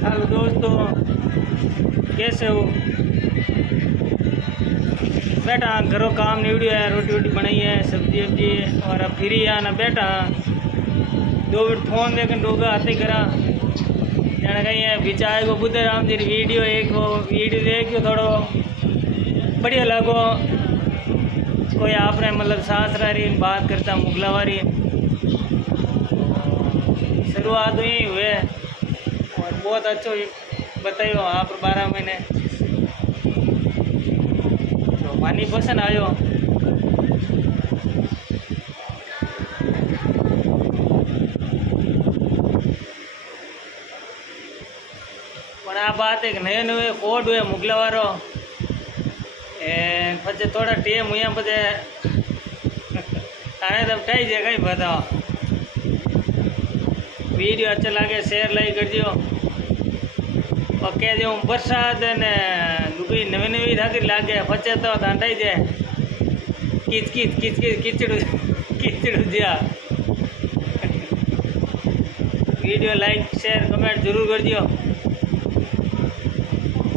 Hello दोस्तों, कैसे हो? बैठा घरों काम निवड़ी है, रोटी वोटी बनाई है, सब्जी वब्जी और अब फ्री आना बैठा। 2 मिनट फोन देख डूबा आते करा जाने कहीं है बिचाए को बुद्ध राम जी वीडियो एक वो वीडियो देखियो थोड़ो बढ़िया लगो। कोई आपने मतलब सासरा रही बात करता मुगलावारी शुरुआत हुई हुए और बहुत अच्छो बताइयो आप 12 महीने तो मानी पसंद आयो। પણ આ વાત એક નયો નવો કોડ હોય મોકલાવાળો એ પછી થોડા ટેમ હોય પછી આને તો થઈ જાય કઈ બતાવો વિડીયો अच्छा લાગે શેર લાઈક કરજો। ઓકે જો વરસાદ ને લુગી નવી નવી થાકી લાગે પછી તો ઠંડાઈ જાય કીચ કીચ કીચ કીચ કીચડું કીચડું જ્યાં वीडियो लाइक शेयर कमेंट जरूर कर दियो।